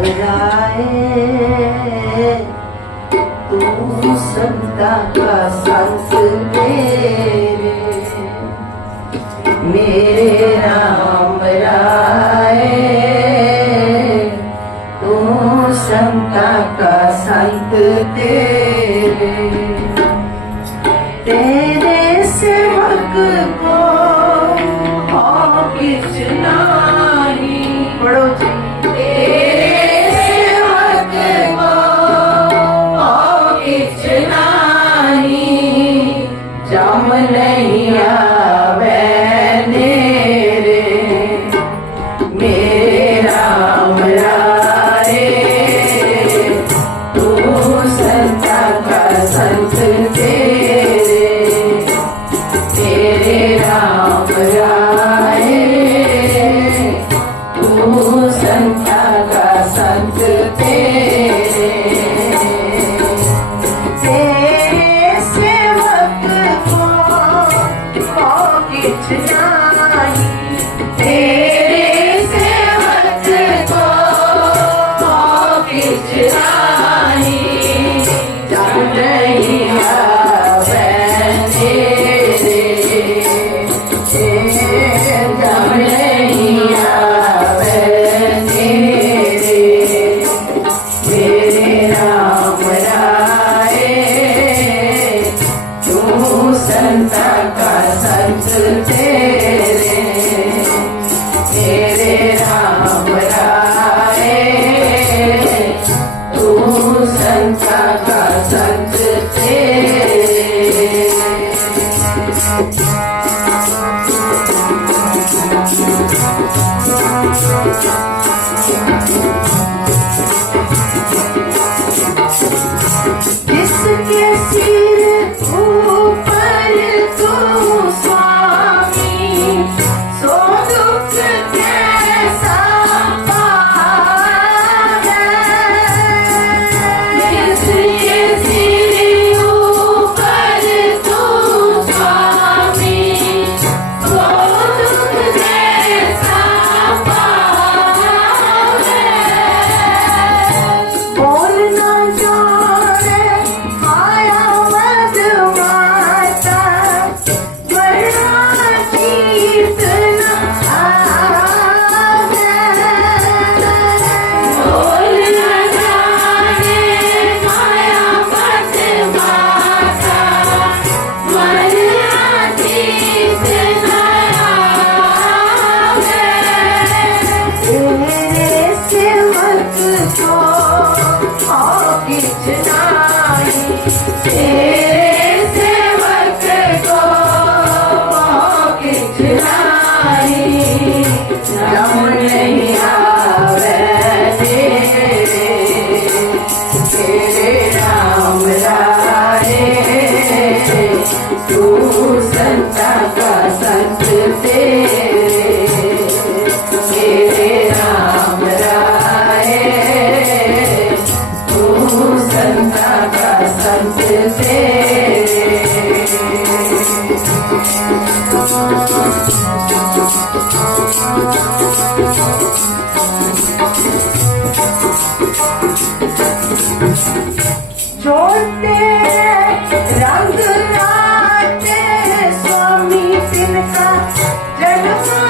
ਬਜਾਏ ਤੂੰ ਸੰਤਾ ਮੇਰੇ ਮੇਰੇ ਨਾਮ ਤੂੰ ਸੰਤਾ ਕਾ ਸੰਤ ਤੇ किछ जानी Sarah.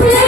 Yeah.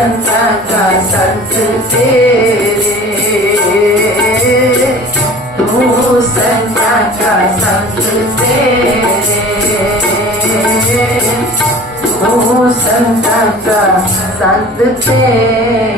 संत का संत तेरे तू संत का संत तेरे ओ संत का संत तेरे